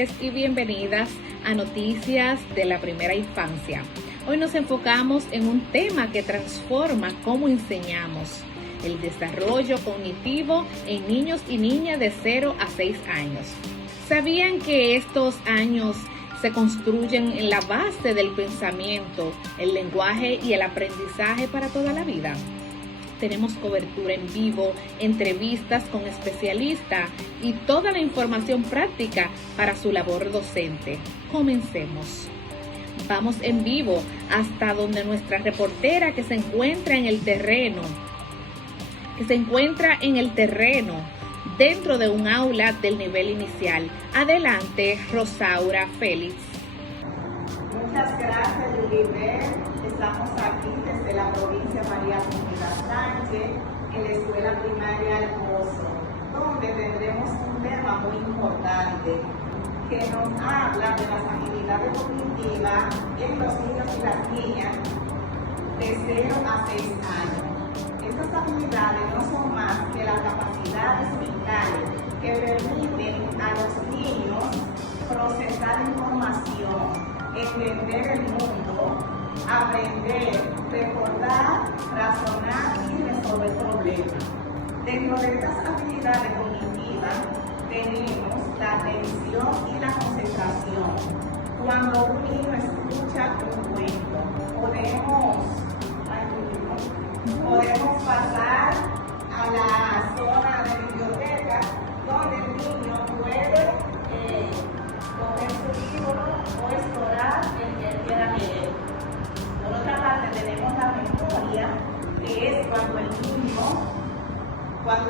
noches y bienvenidas a Noticias de la Primera Infancia. Hoy nos enfocamos en un tema que transforma cómo enseñamos: el desarrollo cognitivo en niños y niñas de 0 a 6 años. ¿Sabían que estos años se construyen en la base del pensamiento, el lenguaje y el aprendizaje para toda la vida? Tenemos cobertura en vivo, entrevistas con especialistas y toda la información práctica para su labor docente. Comencemos. Vamos en vivo hasta donde nuestra reportera que se encuentra en el terreno, dentro de un aula del nivel inicial. Adelante, Rosaura Félix. Muchas gracias, Yulibel. Estamos aquí desde la provincia María Trinidad Sánchez, en la escuela primaria El Pozo, donde tendremos un tema muy importante que nos habla de las habilidades cognitivas en los niños y las niñas de 0 a 6 años. Estas habilidades no son más que las capacidades mentales que permiten a los niños procesar información, entender el mundo, aprender, recordar, razonar y resolver problemas. Dentro de estas habilidades cognitivas tenemos la atención y la concentración. Cuando un niño escucha un cuento, podemos pasar a la zona de biblioteca, donde el niño puede coger su libro o explorar el que quiera leer. Por otra parte, tenemos la memoria, que es cuando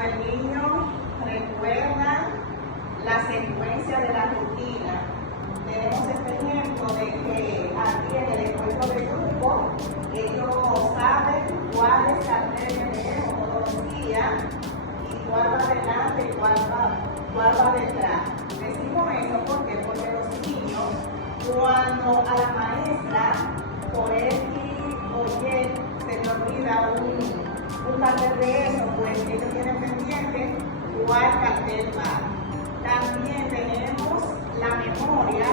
el niño recuerda la secuencia de la rutina. Tenemos este ejemplo de que aquí en el encuentro de grupo, ellos saben cuáles carteles leemos todos los días y cuál va adelante y cuál va detrás. Decimos eso porque los niños, cuando a la maestra, por X o Y, se le olvida un cartel de eso, pues ellos tienen pendiente cuál cartel va. También tenemos la memoria,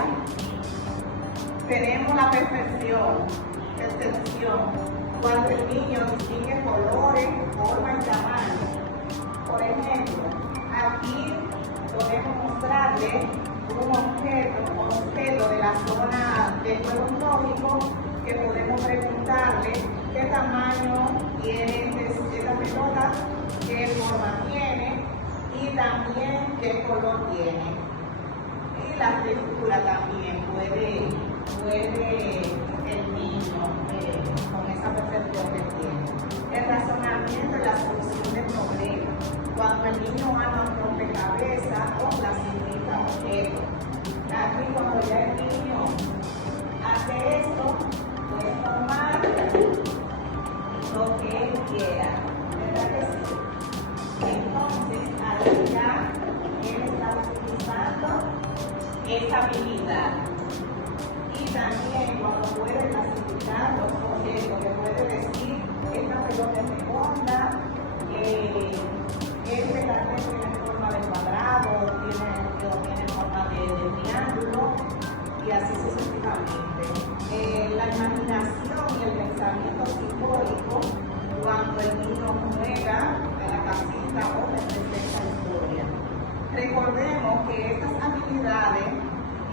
tenemos la percepción. Cuando el niño distingue colores, forma y tamaño. Por ejemplo, aquí podemos mostrarle un objeto de la zona del juego lógico, que podemos preguntarle qué tamaño tiene esta pelota, qué forma tiene y también qué color tiene. Y la textura también puede el niño con esa percepción que tiene. El razonamiento y la solución del problema. Cuando el niño arma un rompecabezas o clasifica objetos. Aquí cuando ya el niño hace esto, puede tomar lo que él quiera. ¿Verdad que sí? Entonces, ahí ya él está utilizando esa habilidad. Y también cuando puede clasificar los objetos, que puede decir, esta pelota es redonda, este cartel tiene forma de cuadrado, tiene forma de triángulo, y así sucesivamente. La imaginación y el pensamiento simbólico, cuando el niño juega a la casita o representa la historia. Recordemos que estas habilidades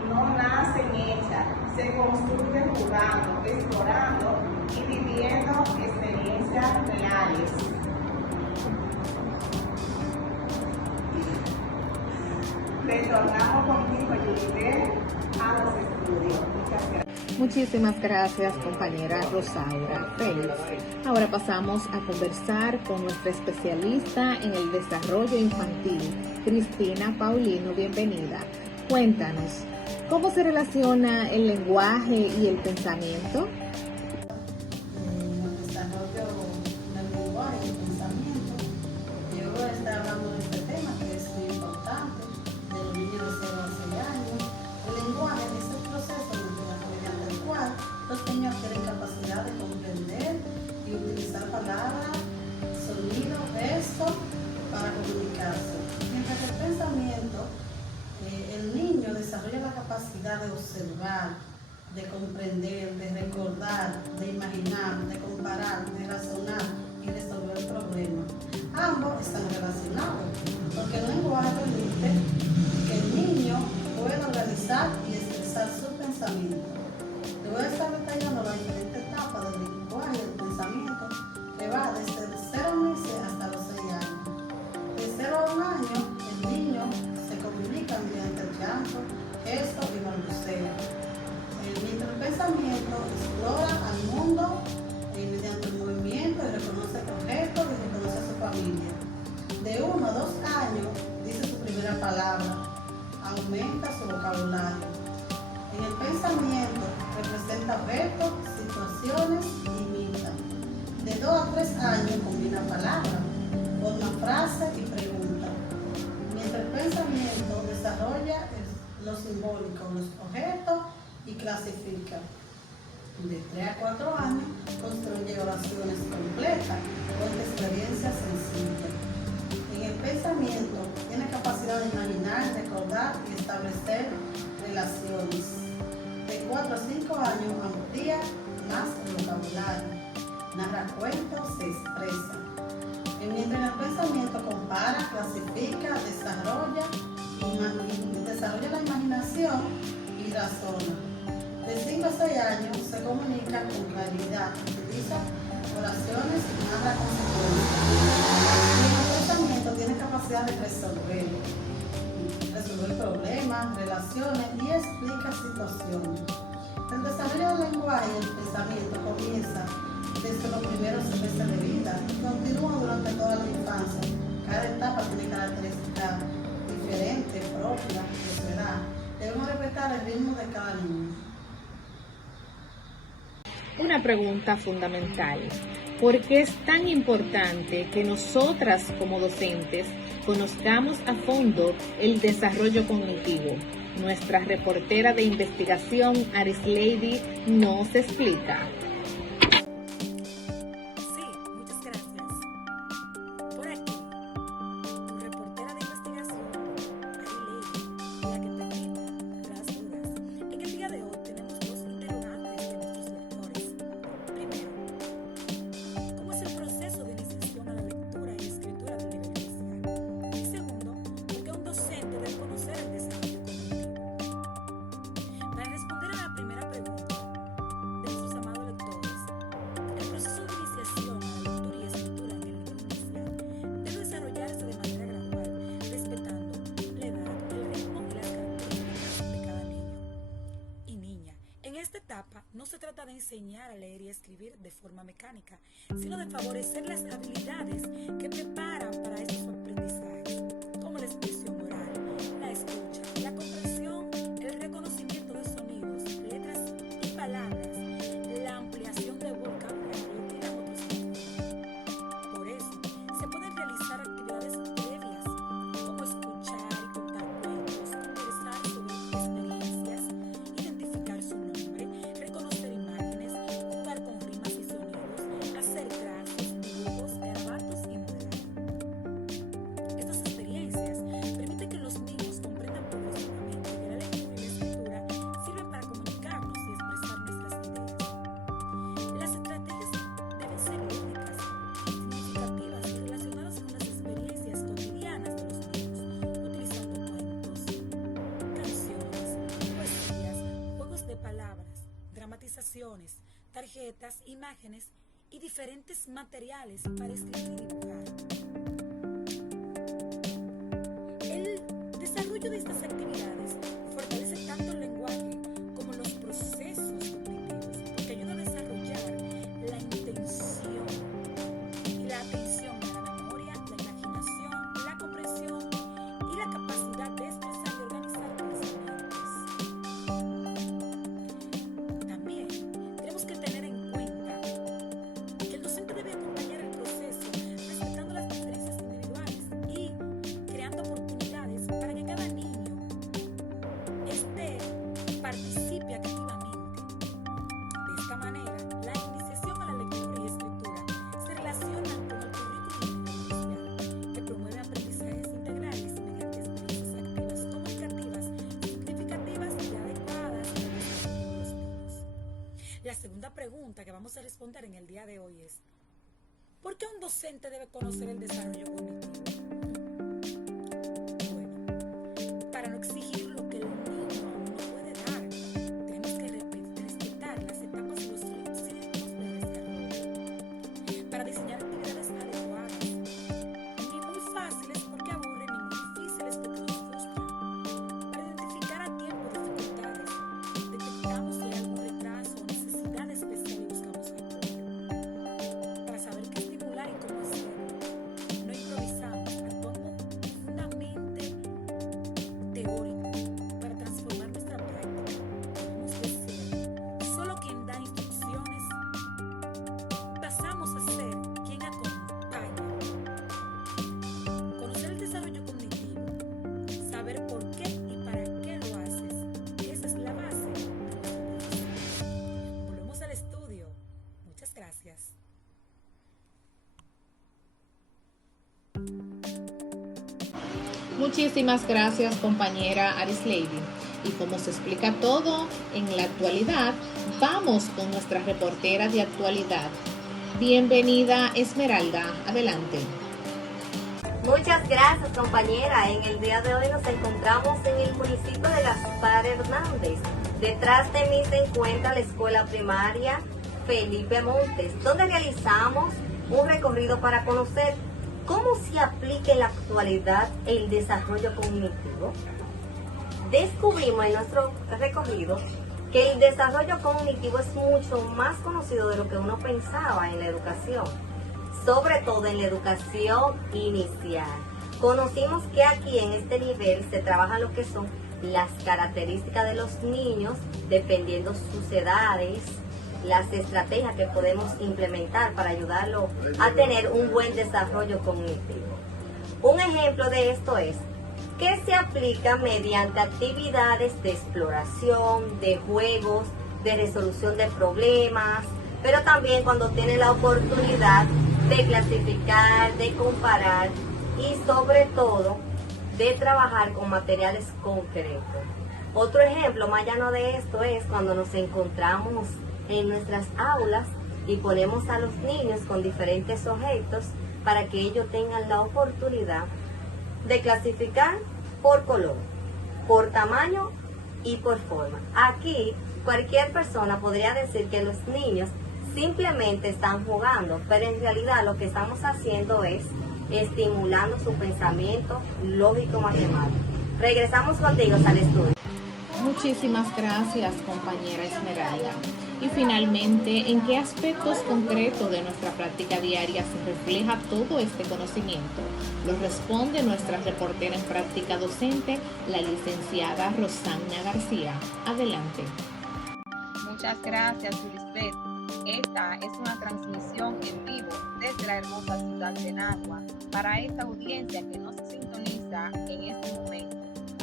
no nacen hechas, se construyen jugando, explorando y viviendo experiencias reales. Retornamos contigo, Yulibel, a los estudios. Muchas gracias. Muchísimas gracias, compañera Rosaura Félix. Ahora pasamos a conversar con nuestra especialista en el desarrollo infantil, Cristina Paulino. Bienvenida. Cuéntanos, ¿cómo se relaciona el lenguaje y el pensamiento? El desarrollo del lenguaje y el pensamiento. Yo voy a estar hablando de este tema que es muy importante, de los niños de 0 a 6 años. El lenguaje es el proceso mediante el cual los niños tienen capacidad de comprender y utilizar palabras, sonidos, gestos para comunicarse. Mientras que el pensamiento, el niño desarrolla la capacidad capacidad de observar, de comprender, de recordar, de imaginar, de comparar, de razonar y resolver problemas. Ambos están relacionados, porque el lenguaje permite que el niño pueda organizar y expresar su pensamiento. Te voy a estar detallando las diferentes etapas del lenguaje y del pensamiento, que va desde los 0 meses hasta los 6 años. De 0 a 1 año, el niño se comunica mediante el llanto, gesto y balbuceo. Mientras el pensamiento explora al mundo mediante el movimiento y reconoce objetos y reconoce a su familia. De 1 a 2 años dice su primera palabra, aumenta su vocabulario. En el pensamiento representa objetos, situaciones y imita. De 2 a 3 años combina palabras, forma frases y preguntas. Mientras el pensamiento desarrolla lo simbólico, los objetos y clasifica. De 3 a 4 años construye oraciones completas con experiencias sencillas. En el pensamiento tiene capacidad de imaginar, recordar y establecer relaciones. De 4 a 5 años amplía más el vocabulario, narra cuentos, se expresa. Mientras en el pensamiento compara, clasifica, desarrolla la imaginación y razona. De 5 a 6 años se comunica con claridad, utiliza oraciones y narra consecuencias. Y en el pensamiento tiene capacidad de resolver problemas, relaciones y explica situaciones. El desarrollo del lenguaje y el pensamiento comienza desde los primeros meses de vida y continúa durante toda la infancia. Cada etapa tiene características diferentes, propias de su edad. Debemos respetar el ritmo de cada niño. Una pregunta fundamental. ¿Por qué es tan importante que nosotras como docentes conozcamos a fondo el desarrollo cognitivo? Nuestra reportera de investigación, Arislady, nos explica. No se trata de enseñar a leer y escribir de forma mecánica, sino de favorecer las habilidades que preparan para estos aprendizajes, como la expresión oral, la escucha, la comprensión, el reconocimiento de sonidos, letras y palabras, la ampliación del vocabulario y la motricidad. Por eso, se pueden realizar actividades previas, como escuchar y contar cuentos, conversar sobre experiencias, identificar su nombre, reconocer imágenes, jugar con rimas y sonidos, hacer trazos, dibujos, garabatos y modelar. Estas experiencias permiten que los niños comprendan progresivamente que la lectura y la escritura sirven para comunicarnos y expresar nuestras ideas. Las estrategias deben ser lúdicas, significativas y relacionadas con las experiencias cotidianas de los niños, utilizando cuentos, canciones, poesías, juegos de palabras, dramatizaciones, tarjetas, imágenes y diferentes materiales para escribir y dibujar. El desarrollo de estas actividades fortalece tanto el lenguaje como los procesos cognitivos, porque ayuda a desarrollar la intención y la atención a la memoria, la imaginación, la comprensión y la capacidad de expresar y organizar pensamientos. También tenemos que tener en cuenta que el docente debe acompañar el proceso respetando las diferencias individuales y creando oportunidades para que cada niño vamos a responder en el día de hoy es: ¿por qué un docente debe conocer el desarrollo cognitivo? Bueno, para no exigir lo que el niño aún no puede dar, tenemos que respetar las etapas y los ciclos de desarrollo, para diseñar actividades adecuadas, ni muy fáciles porque aburren, ni muy difíciles porque nos frustran, para identificar a tiempo dificultades, detectamos si hay algún retraso o necesidad especial y buscamos apoyo, para saber qué estimular y cómo hacerlo. No improvisamos, actuamos profundamente teórico para transformar nuestra práctica. Debemos de ser solo quien da instrucciones, pasamos a ser quien acompaña. Conocer el desarrollo cognitivo, saber por qué y para qué lo haces, esa es la base de nuestra profesión. Volvemos al estudio. Muchas gracias. Muchísimas gracias, compañera Arislady. Y como se explica todo en la actualidad, vamos con nuestra reportera de actualidad. Bienvenida, Esmeralda. Adelante. Muchas gracias, compañera. En el día de hoy nos encontramos en el municipio de Gaspar Hernández. Detrás de mí se encuentra la escuela primaria Felipe Montes, donde realizamos un recorrido para conocer cómo se aplica en la actualidad el desarrollo cognitivo. Descubrimos en nuestro recorrido que el desarrollo cognitivo es mucho más conocido de lo que uno pensaba en la educación, sobre todo en la educación inicial. Conocimos que aquí en este nivel se trabajan lo que son las características de los niños, dependiendo sus edades, las estrategias que podemos implementar para ayudarlo a tener un buen desarrollo cognitivo. Un ejemplo de esto es que se aplica mediante actividades de exploración, de juegos, de resolución de problemas, pero también cuando tiene la oportunidad de clasificar, de comparar y sobre todo de trabajar con materiales concretos. Otro ejemplo más llano de esto es cuando nos encontramos en nuestras aulas y ponemos a los niños con diferentes objetos para que ellos tengan la oportunidad de clasificar por color, por tamaño y por forma. Aquí cualquier persona podría decir que los niños simplemente están jugando, pero en realidad lo que estamos haciendo es estimulando su pensamiento lógico-matemático. Regresamos contigo al estudio. Muchísimas gracias, compañera Esmeralda. Y finalmente, ¿en qué aspectos concretos de nuestra práctica diaria se refleja todo este conocimiento? Lo responde nuestra reportera en práctica docente, la licenciada Rosana García. Adelante. Muchas gracias, Lisbeth. Esta es una transmisión en vivo desde la hermosa ciudad de Nagua para esta audiencia que nos sintoniza en este momento.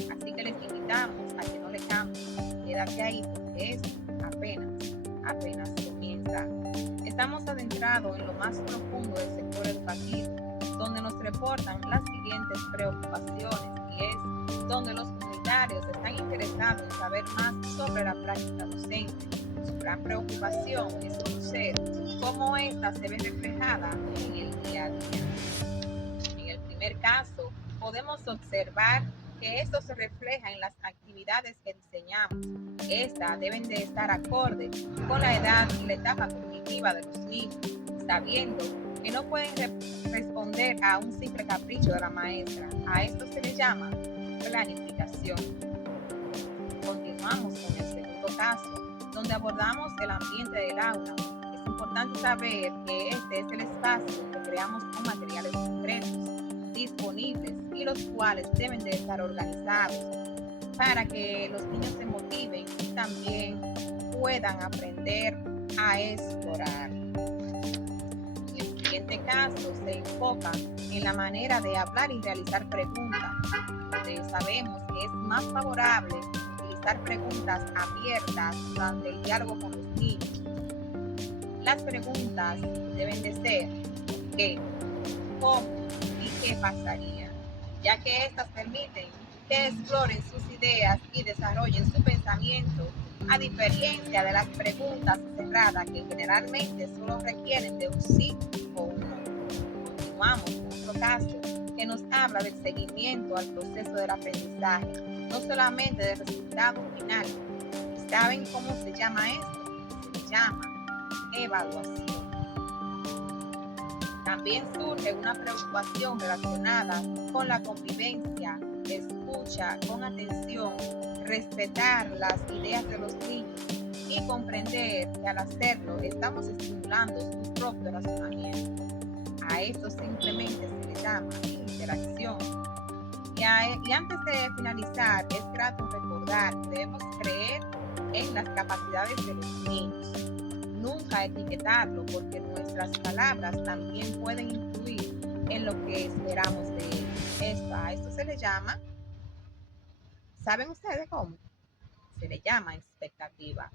Así que les invitamos a que no le cambien, quédate ahí porque esto apenas comienza. Estamos adentrados en lo más profundo del sector educativo, donde nos reportan las siguientes preocupaciones y es donde los comunitarios están interesados en saber más sobre la práctica docente. Su gran preocupación es conocer cómo ésta se ve reflejada en el día a día. En el primer caso, podemos observar que esto se refleja en las actividades que diseñamos. Estas deben de estar acorde con la edad y la etapa cognitiva de los niños, sabiendo que no pueden responder a un simple capricho de la maestra. A esto se le llama planificación. Continuamos con el segundo caso, donde abordamos el ambiente del aula. Es importante saber que este es el espacio que creamos con materiales concretos, disponibles y los cuales deben de estar organizados para que los niños se motiven y también puedan aprender a explorar. En el siguiente caso se enfoca en la manera de hablar y realizar preguntas, donde sabemos que es más favorable utilizar preguntas abiertas durante el diálogo con los niños. Las preguntas deben de ser ¿qué?, ¿cómo? ¿Y qué pasaría?, ya que estas permiten que exploren sus ideas y desarrollen su pensamiento a diferencia de las preguntas cerradas que generalmente solo requieren de un sí o un no. Continuamos con otro caso que nos habla del seguimiento al proceso del aprendizaje, no solamente del resultado final. ¿Saben cómo se llama esto? Se llama evaluación. También surge una preocupación relacionada con la convivencia, escucha con atención, respetar las ideas de los niños y comprender que al hacerlo estamos estimulando su propio razonamiento. A esto simplemente se le llama interacción. Y antes de finalizar, es grato recordar que debemos creer en las capacidades de los niños. Nunca etiquetarlo, porque nuestras palabras también pueden influir en lo que esperamos de ellos. A esto se le llama, ¿saben ustedes cómo? Se le llama expectativa.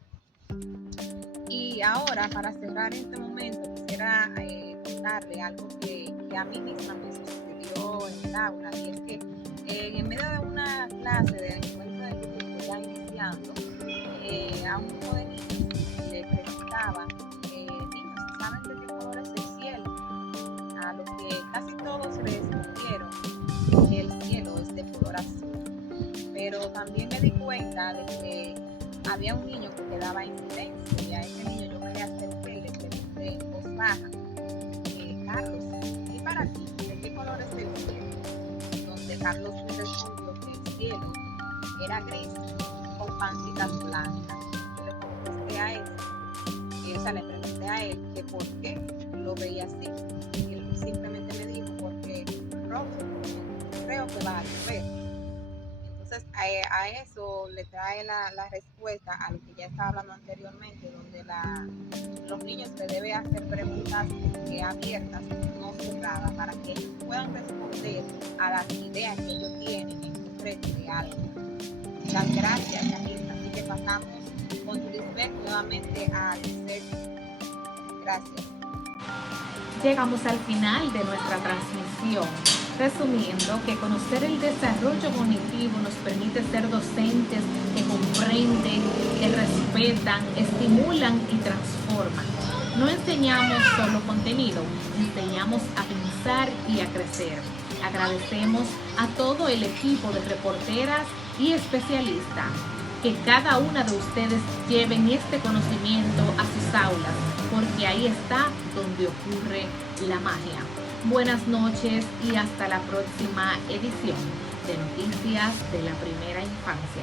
Y ahora, para cerrar este momento, quisiera contarle algo que a mí misma me sucedió en el aula, y es que en medio de una clase de encuentro de grupo ya iniciando, a un grupo de niños le preguntaba, niños, ¿saben de qué color es el cielo? A lo que casi todos respondieron que el cielo es de color azul. Pero también me di cuenta de que había un niño que quedaba en silencio, y a ese niño yo me le acerqué y le pregunté en voz baja, Carlos, ¿y para ti de qué color es el cielo? Donde Carlos me respondió que el cielo era gris con pancitas blancas. Yo le contesté a él, le pregunté a él que por qué lo veía así, y él simplemente me dijo, porque rojo, creo que va a llover. Entonces a eso le trae la respuesta a lo que ya estaba hablando anteriormente, donde los niños le deben hacer preguntas abiertas, no cerradas, para que ellos puedan responder a las ideas que ellos tienen en concreto de algo. Muchas gracias, Anita. Así que pasamos con Lisbeth nuevamente al sexto. Gracias. Llegamos al final de nuestra transmisión, resumiendo que conocer el desarrollo cognitivo nos permite ser docentes que comprenden, que respetan, estimulan y transforman. No enseñamos solo contenido, enseñamos a pensar y a crecer. Agradecemos a todo el equipo de reporteras y especialistas. Que cada una de ustedes lleven este conocimiento a sus aulas, porque ahí está donde ocurre la magia. Buenas noches y hasta la próxima edición de Noticias de la Primera Infancia.